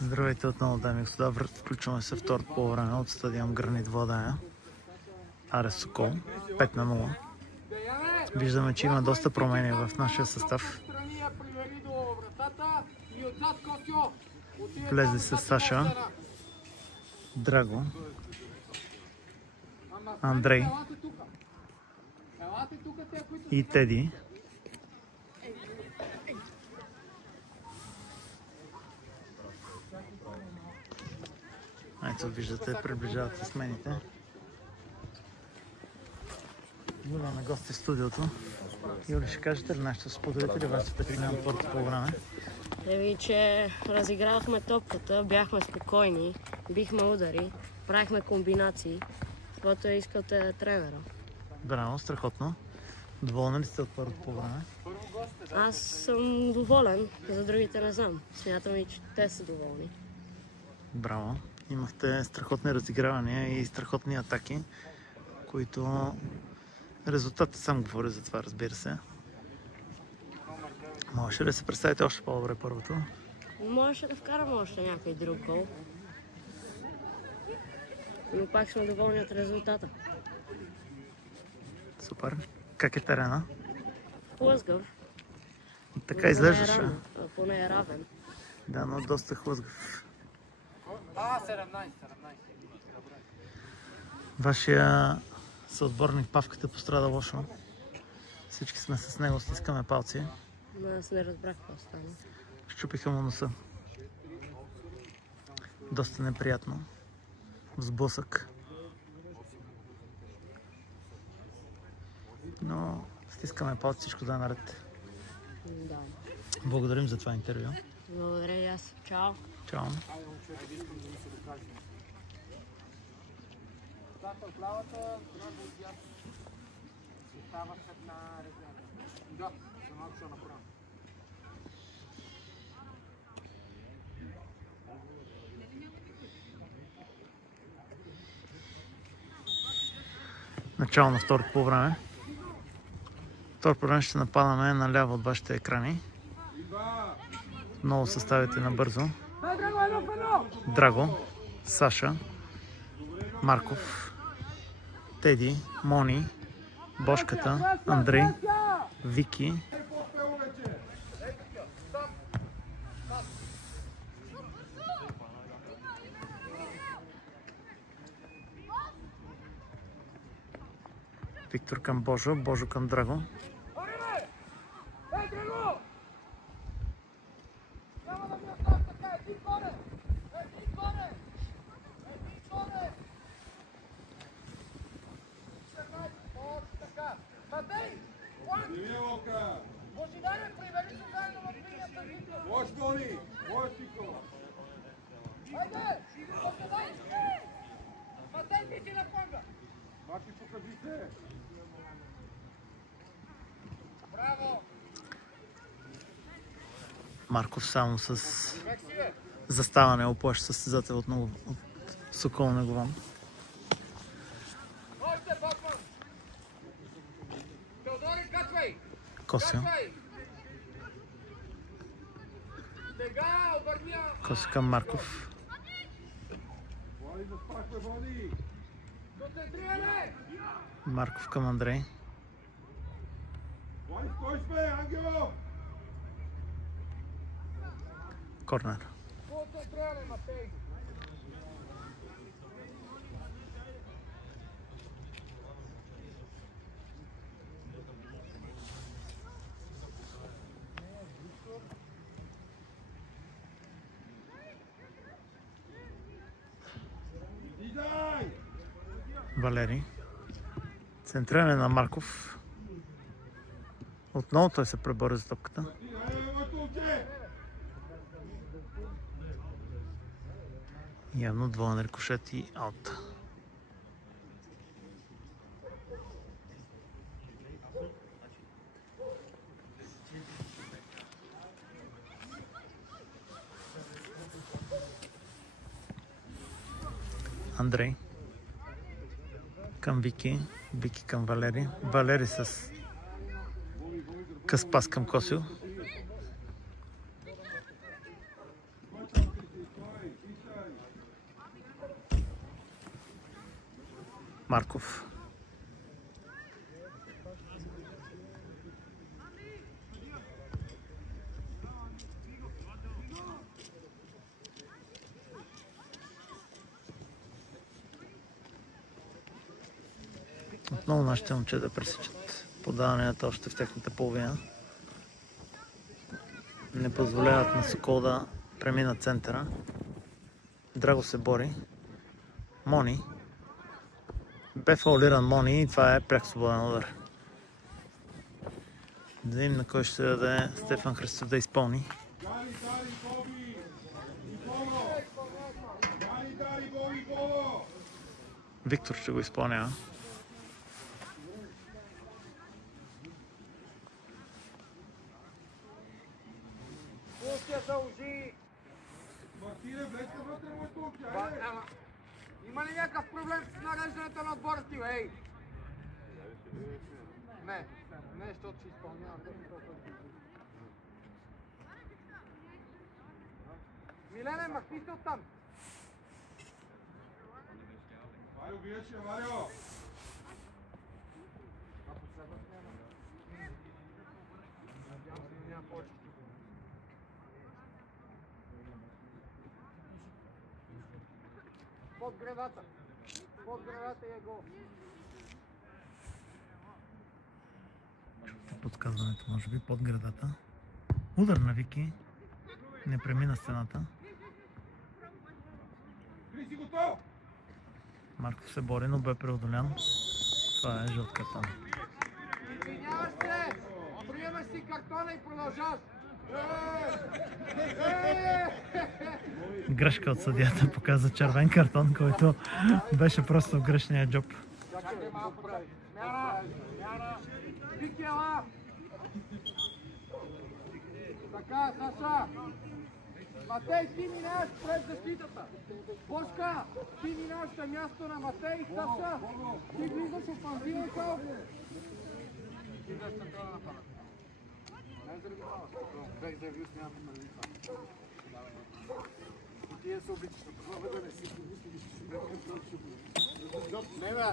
Здравейте отново, дами и господа. Включваме се второто по време от стадион Гранит Владая. Арес Сокол. 5-0. Виждаме, че има доста промени в нашия състав. Влезли с Саша, Драго, Андрей и Теди. Ето виждате, приближават се смените. Имаме гости в студиото. Юли, ще кажете ли нещо? Споделите ли вашето впечатление от второто по време? Че разигравахме топката, бяхме спокойни, бихме удари, правихме комбинации, каквото е искал тренера. Браво, страхотно. Доволни ли сте от първото по време? Аз съм доволен, за другите не знам. Смятам и, че те са доволни. Браво. Имахте страхотни разигравания и страхотни атаки, които резултатът сам говори за това, разбира се. Можеше ли да се представите още по-добре първото? Можеше да вкараме още някой друг гол. Но пак сме доволни от резултата. Супер. Как е терена? Хлъзгав. Така изглеждаше. Поне е равен. Да, но доста хлъзгав. 17. Вашия съотборник Павката пострада лошо. Всички сме с него, стискаме палци. Но аз не разбрах какво стана. Щупиха му носа. Доста неприятно. В сблъсък. Но стискаме палци, всичко да е наред. Да. Благодарим за това интервю. Благодаря и аз. Чао. Чао. Начало на второто по време. Второто по време ще нападаме наляво от вашите екрани. Много съставите набързо. Драго, Саша, Марков, Теди, Мони, Бошката, Андрей, Вики, Виктор към Божо, Божо към Драго. Марков само с заставане оплаща състезател отново от Сокол на Гован. Косио. Косио към Марков. Марков към Андрей. Корнер. Валери. Центриране на Марков. Отново той се пребори за топката. Явно двоен рикошет и аут. Андрей към Вики, Вики към Валери, Валери с къс пас към Косио. Марков. Отново нашите момчета пресичат подаванията още в техната половина. Не позволяват на Сокол да премина центъра. Драго се бори. Мони. Бе фаулиран Мони и това е пряк свободен удар. Да видим на кой ще се даде Стефан Христов да изпълни. Виктор ще го изпълнява. Има ли някакъв проблем с нареждането на отбора ти, ей? Не, защото ще изпълнявам. Милене, махни се оттам! Марио, биеше, Марио! Под градата е гол. Подказването може би под градата. Удар на Вики. Не премина стената. Марков се бори, но бе преодолян. Това е жълт картон. Извиняваш се! Приемаш си картона и продължаваш! Грешка от съдията показа червен картон, който беше просто в грешния джоб. Чакай малко прави. Мяна! Вики, ела! Така, Саша! Матей, ти минаваш пред защитата! Бошка, ти минаваш на място на Матей, Саша! Ти влизаш в панзилата! Ти влизаш на това напада. Не заради това. Бех заявил с някакво преди това. Ти се обичаш на това, да не си помислиш. Не, бе!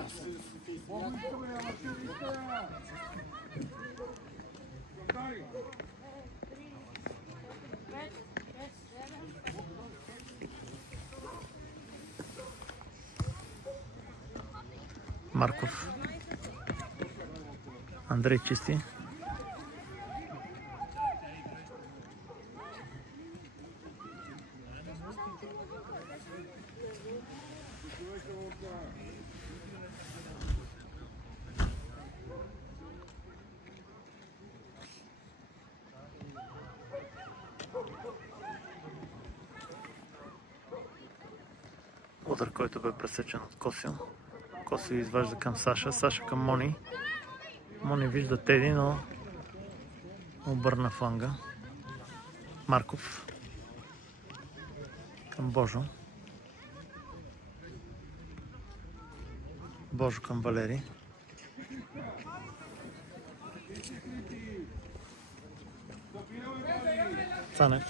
Марков. Андрей чисти. Удар, който бе пресечен от Косио. Косио изважда към Саша, Саша към Мони. Мони вижда Теди, но обърна фланга. Марков към Божо. Божо към Валери. Цанев.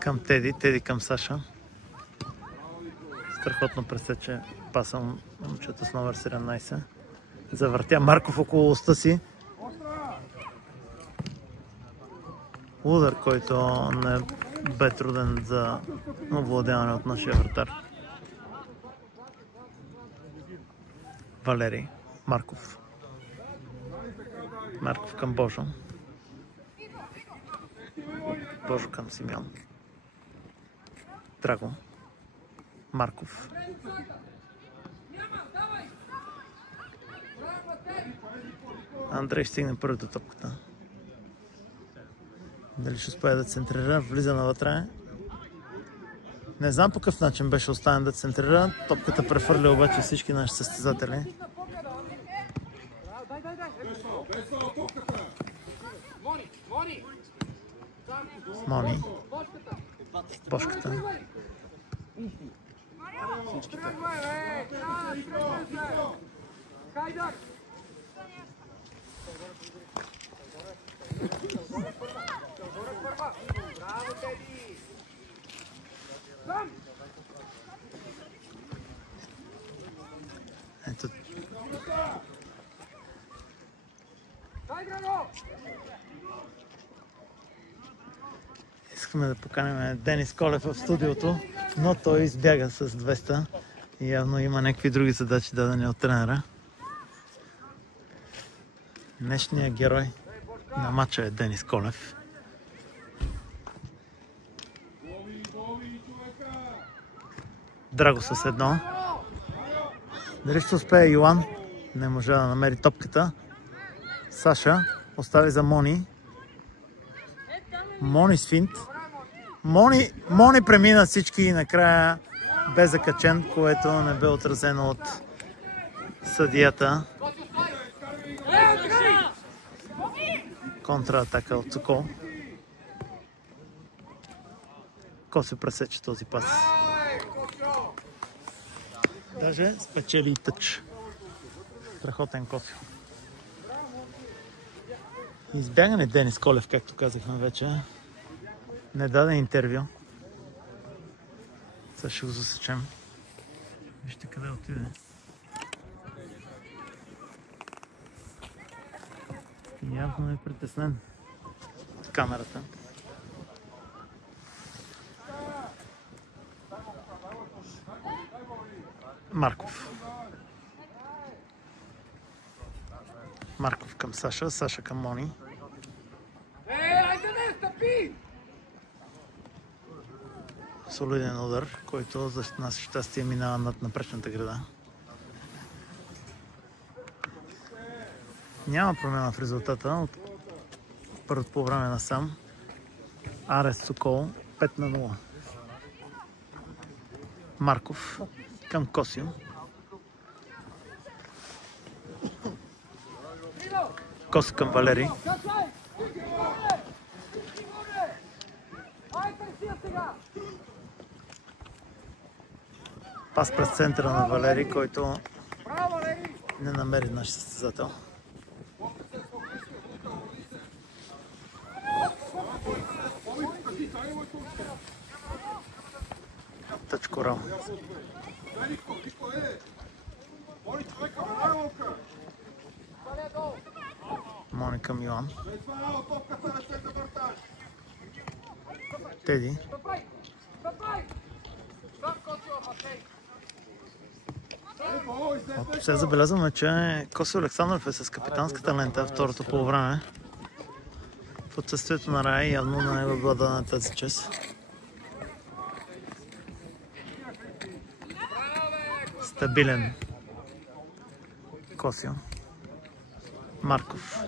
Към Теди, Теди към Саша. Страхотно пресече паса момчета с номер 17. Завъртя Марков около уста си. Удар, който не бе труден за овладяване от нашия вратар. Валери. Марков. Марков към Божо. Божо към Симеон. Драго. Марков. Андрей ще стигне първи до топката. Дали ще успее да центрира? Влиза навътре. Не знам по какъв начин беше оставен да центрира. Топката прехвърля обаче всички наши състезатели. Мони. Бошката. Теди! Сам! Ето, Дай, Драго! искаме да поканим Денис Колев в студиото, но той избяга с 200 и явно има някакви други задачи дадени от тренера. Днешният герой на матча е Денис Колев. Драго с едно. Дали ще успее Йоан? Не можа да намери топката. Саша остави за Мони. Мони с финт. Мони премина всички и накрая бе закачен, което не бе отразено от съдията. Контратака от Сокол. Коси пресече този пас. Даже спечели и тъч. Страхотен Коси. Избягане Денис Колев, както казахме вече. Не даде интервю. Сега ще го засечем. Вижте къде отиде. Явно е притеснен от камерата. Марков. Марков към Саша, Саша към Мони. Айде не, стъпи! Солиден удар, който за нас щастие минава над напречната града. Няма промяна в резултата от първото по време на сам. Арес Сокол 5-0. Марков към Косио. Коси към Валери. Пас през центъра на Валери, който не намери нашия състезател. Тъч Корал. Мони към Йоан. Теди. Сега забелязваме, че Коси Александров е с капитанската лента второто полувреме. В отсъствието на Рай явно на него била дадена тази чест. Стабилен Косио. Марков.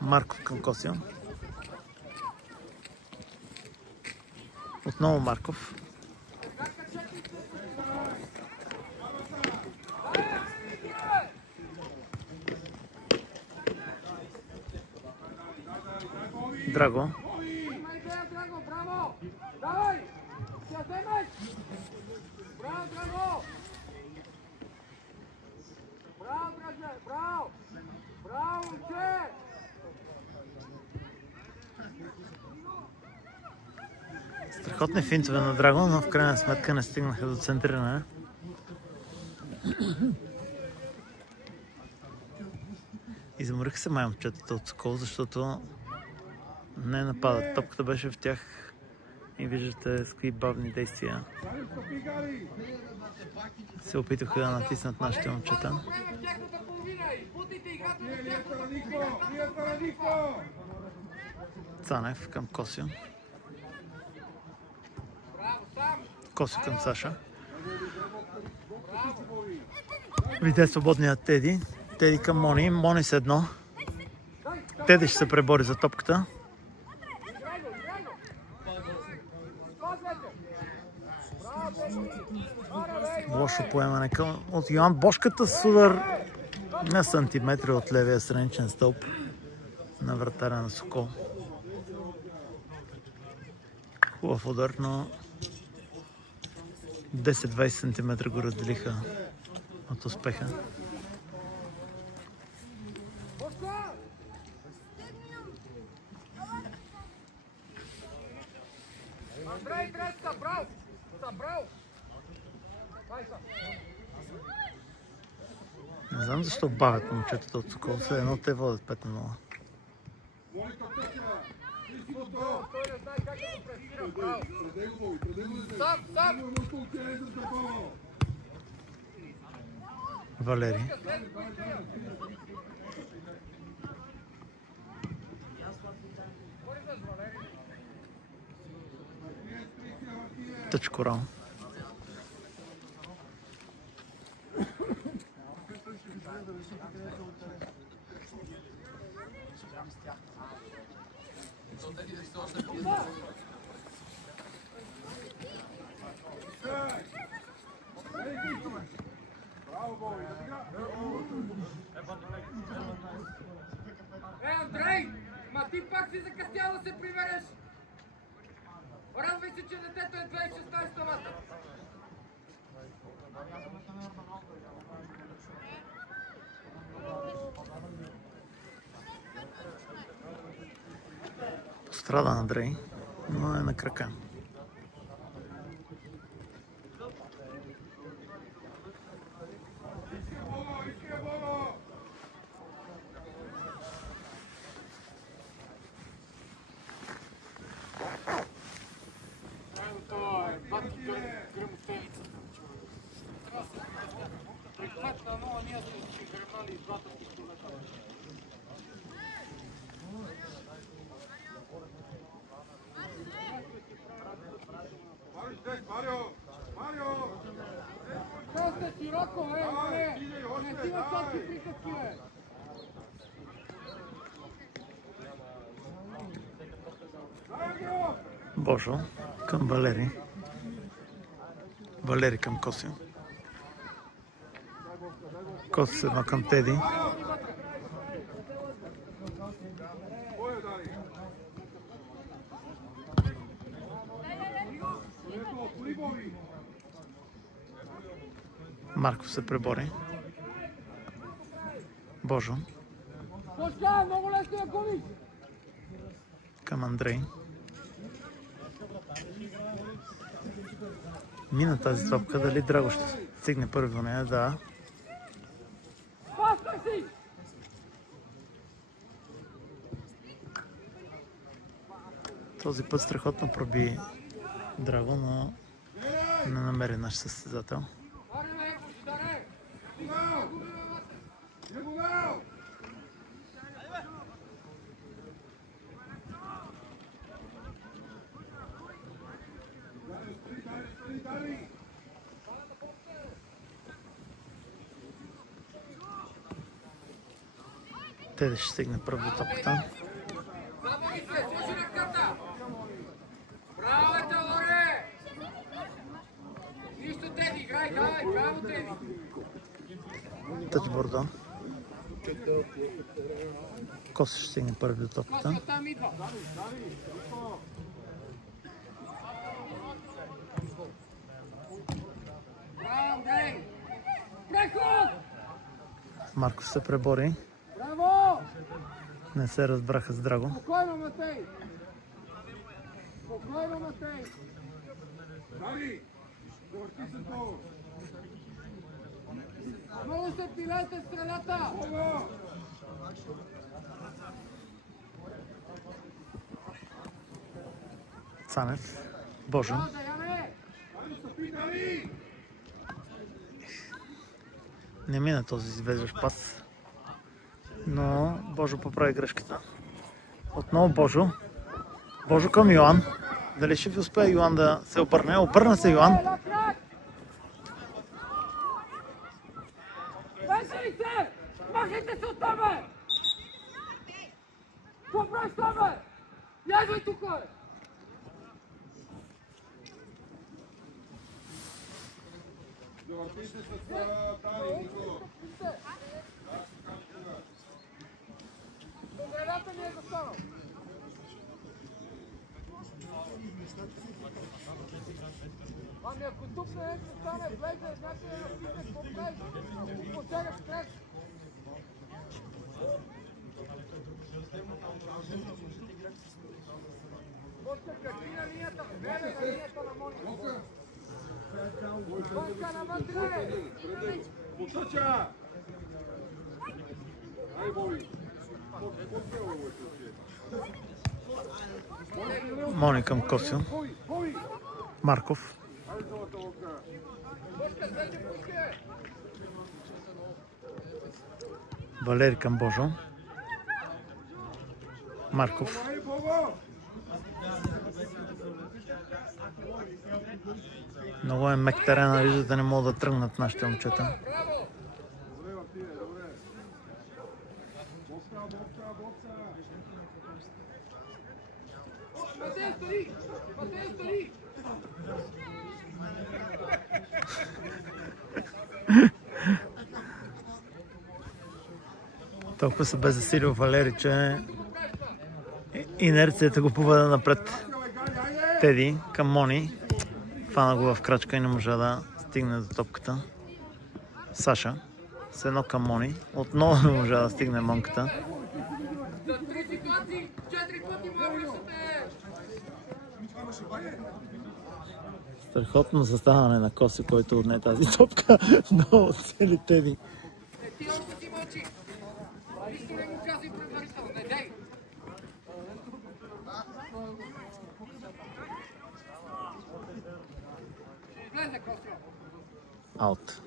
Марков към Косио. Отново Марков. Драго. Страхотни финтове на Драго, но в крайна сметка не стигнаха до центриране. Измориха се момчетата от Сокол, защото не нападат. Топката беше в тях и виждате с какви бавни действия се опитаха да натиснат нашите момчета. Цанев към Косио. Косио към Саша. Виде свободният Теди. Теди към Мони. Мони с едно. Теди ще се пребори за топката. Лошо поемане от Йоан. Бошката с удар на сантиметри от левия страничен стълб на вратаря на Сокол. Хубав удар, но 10-20 см го разделиха от успеха. Андрей, Дрес, събрал! Събрал! Не знам защо бавят момчетата от Сокол, все едно те водят 5-0. Той не знае как да го пресира, браво! Сам, сам! Валери. Тъч Корал. Андрей! Ма ти пак си закъснял да се прибереш! Радвай се, че детето е 2016 мата! Страда Андрей, но е на крака. Доста широко, море! Не си на точки приказки, Божо към Валери. Валери към Косио. Косио едно към Теди. Марков се пребори. Божо. Много лесно я губиш! Към Андрей. Мина тази топка, дали Драго ще стигне първи до нея? Да. Този път страхотно проби Драго, но не намери наш състезател. Теди ще стигне първо до топката. Браво, Теодоре! Нищо, Теди, играй, давай, браво, Теди! Тъч Бордо. Коси ще стигне първи до топката. Там идва. Браво, Андрей! Преход! Марков се пребори. Браво! Не се разбраха с Драго. Спокойно, Матей! Спокойно, Матей! Дали! Завърти се долу! Много се пилете в страната! Цанев. Божо. Не мина този извеждащ пас. Но Божо поправи грешката. Отново Божо. Божо към Йоан. Дали ще ви успее Йоан да се обърне? Обърна се Йоан. Веждайте! Махайте се от тебе! Какво правиш там, бе? Язвай тук, бе! Завърти се с Дали, Нико! Оградата ми е застанал! Ами ако тук не стане влезе, значи да написне какво правиш, посягаш крак. Боско, какви на линията? Boska na Matrę! Potrča! Aj boli. Мони към Косио. Марков. Валери към Божо. Марков. Много е мек терена, виждате, не могат да тръгнат нашите момчета. Толкова се бе засилил Валери, че инерцията го поведе напред. Теди към Мони. Фана го в крачка и не можа да стигне до топката. Саша с едно към Мони. Отново не можа да стигне монката. Страхотно заставане на Коси, който отне тази топка. Много цели Теди. Аут.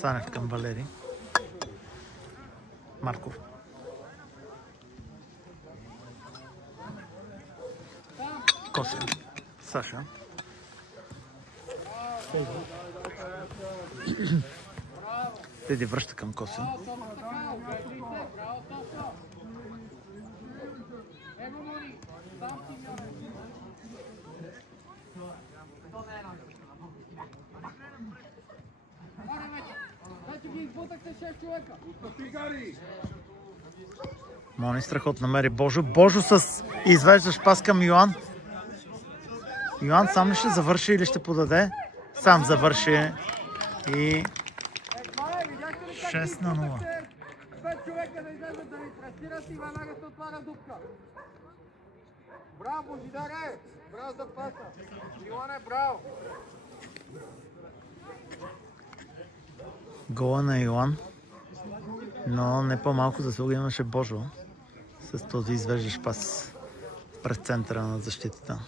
Цанев към Валери. Марков. Коси. Саша. Теди връща към Коси. Мони страхотно намери Божо. Божо с извеждащ пас към Йоан. Йоан сам ли ще завърши или ще подаде? Сам завърши и 6-0. 5 човека да излезат да ви престират и веднага се отваря дупка. Браво, Божидаре! Браво за паса! Иване, браво! Гола на Йоан, но не по-малко заслуга имаше Божо с този извеждащ пас през центъра на защитата.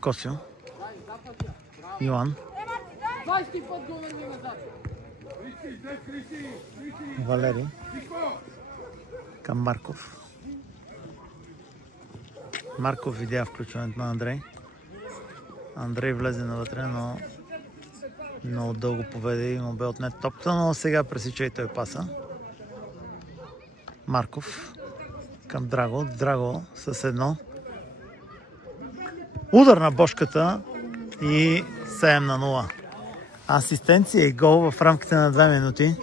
Косио. Йоан. Валери. Към Марков. Марков видя включването на Андрей. Андрей влезе навътре, но много дълго поведе и му бе отнет топката, но сега пресича и той паса. Марков към Драго. Драго с едно. Удар на бошката и 7-0. Асистенция и гол в рамките на 2 минути.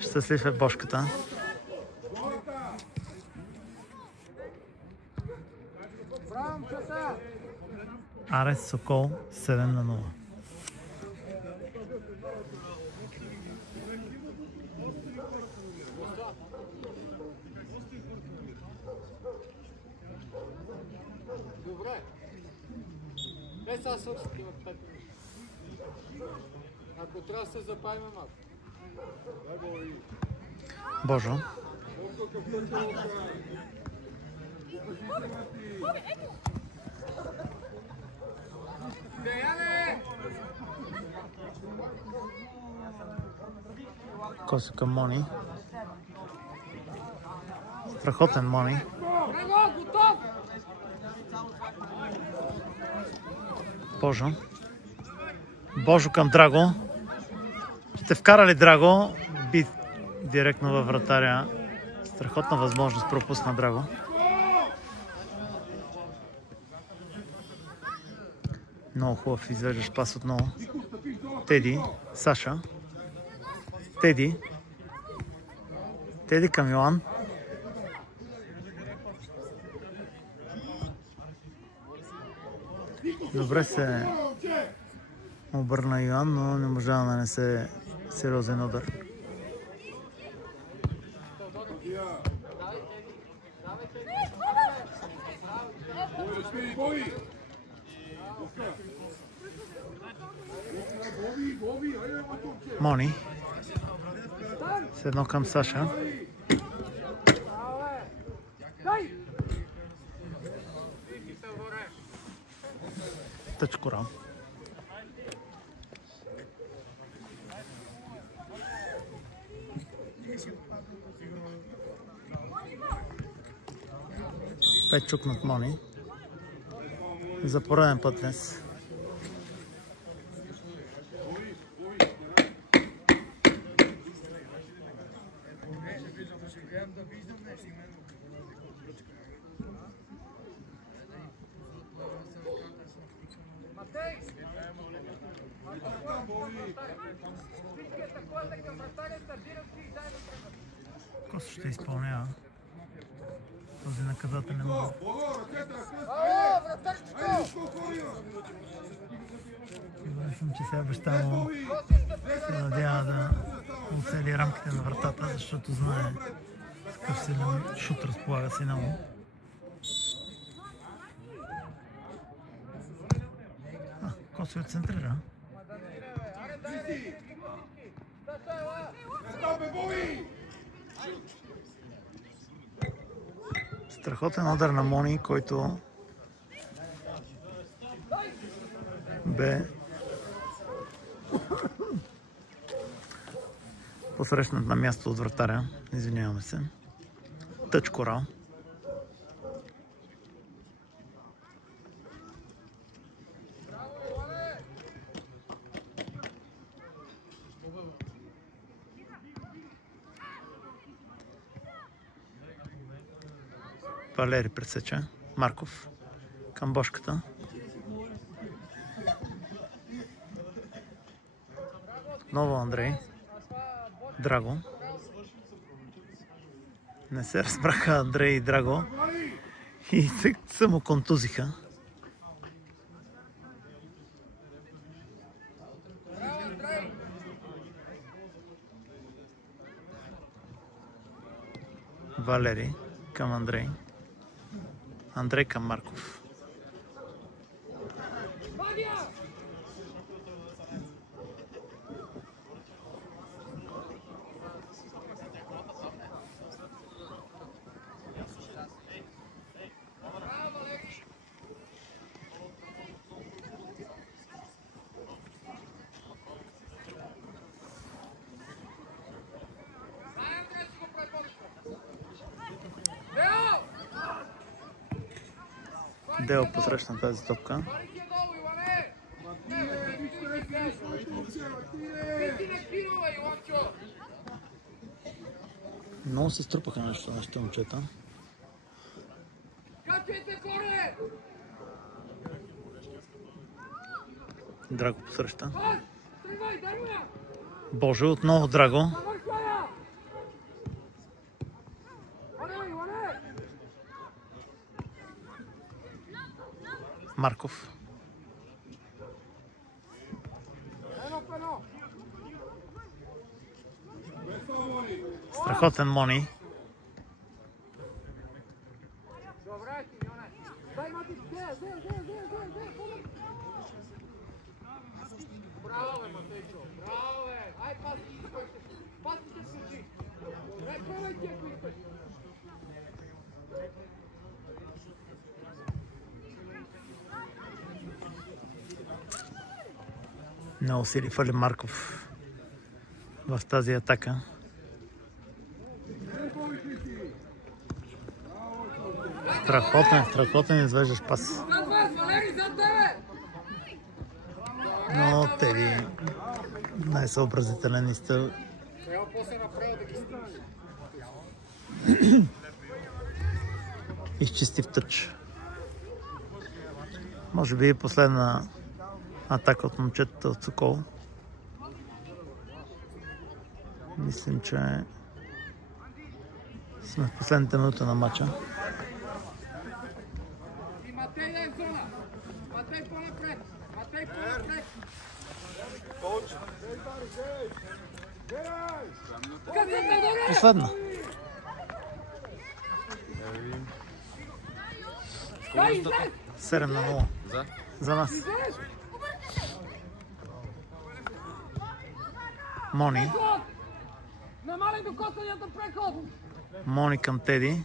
Щастлив е бошката. Арес Сокол 7-0. Е, сега свършите в 5 минути. Ако трябва да се запавим малко. Божо. Коси към Мони. Страхотен Мони. Божо. Божо към Драго. Ще вкара ли Драго? Би директно във вратаря. Страхотна възможност пропусна Драго. Много хубав извеждаш пас отново. Теди, Саша. Теди към Йоан. Добре се обърна Йоан, но не можа да нанесе сериозен удар. Мони. С едно към Саша. Тъч Корал. Пет чукнат Мони. За пореден път днес. Косо ще изпълнява този наказателен удар. Сигурен съм, че сега баща му се надява да оцели рамките на вратата, защото знае с какъв силен шут разполага сина му. Косо центрира. Страхотен удар на Мони, който бе посрещнат на място от вратаря. Извиняваме се. Тъч Корал. Валери пресече. Марков към Бошката. Ново Андрей. Драго. Не се разбраха Андрей и Драго и се само контузиха. Валери към Андрей. Андрей към Марков. Део посрещна тази топка. Много се струпаха нещо нашите момчета. Драго посреща. Боже, отново Драго. Марков. Страхотен Мони. Много сили фали Марков в тази атака. Страхотен извеждаш пас. Но Теди най-съобразителен изстрел после направо да ги стигнеш. Изчисти в тъч. Може би последна атака от момчетата от Сокол. Мислим, че сме в последната минута на матча. И Матей да е в зона. Матей по-напред. Матей по-напред. Последна. Дай, излез! 7-0. За нас. Мони. Намаляй до косанията преход! Мони към Теди.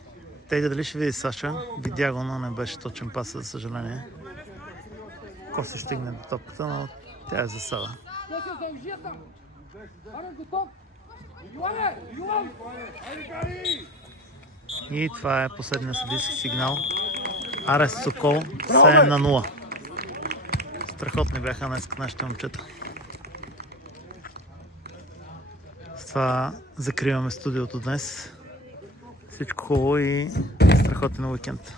Теди дали ще види Саша? Видя го, но не беше точен пас, за съжаление. Коси стигне до топката, но тя е засада. Коси за ужията! Аре, готов! Йоане! Йоан! И това е последния съдийски сигнал. Арес Сокол 7-0. Страхотни бяха днес нашите момчета. С това закриваме студиото днес. Всичко хубаво и страхотен уикенд.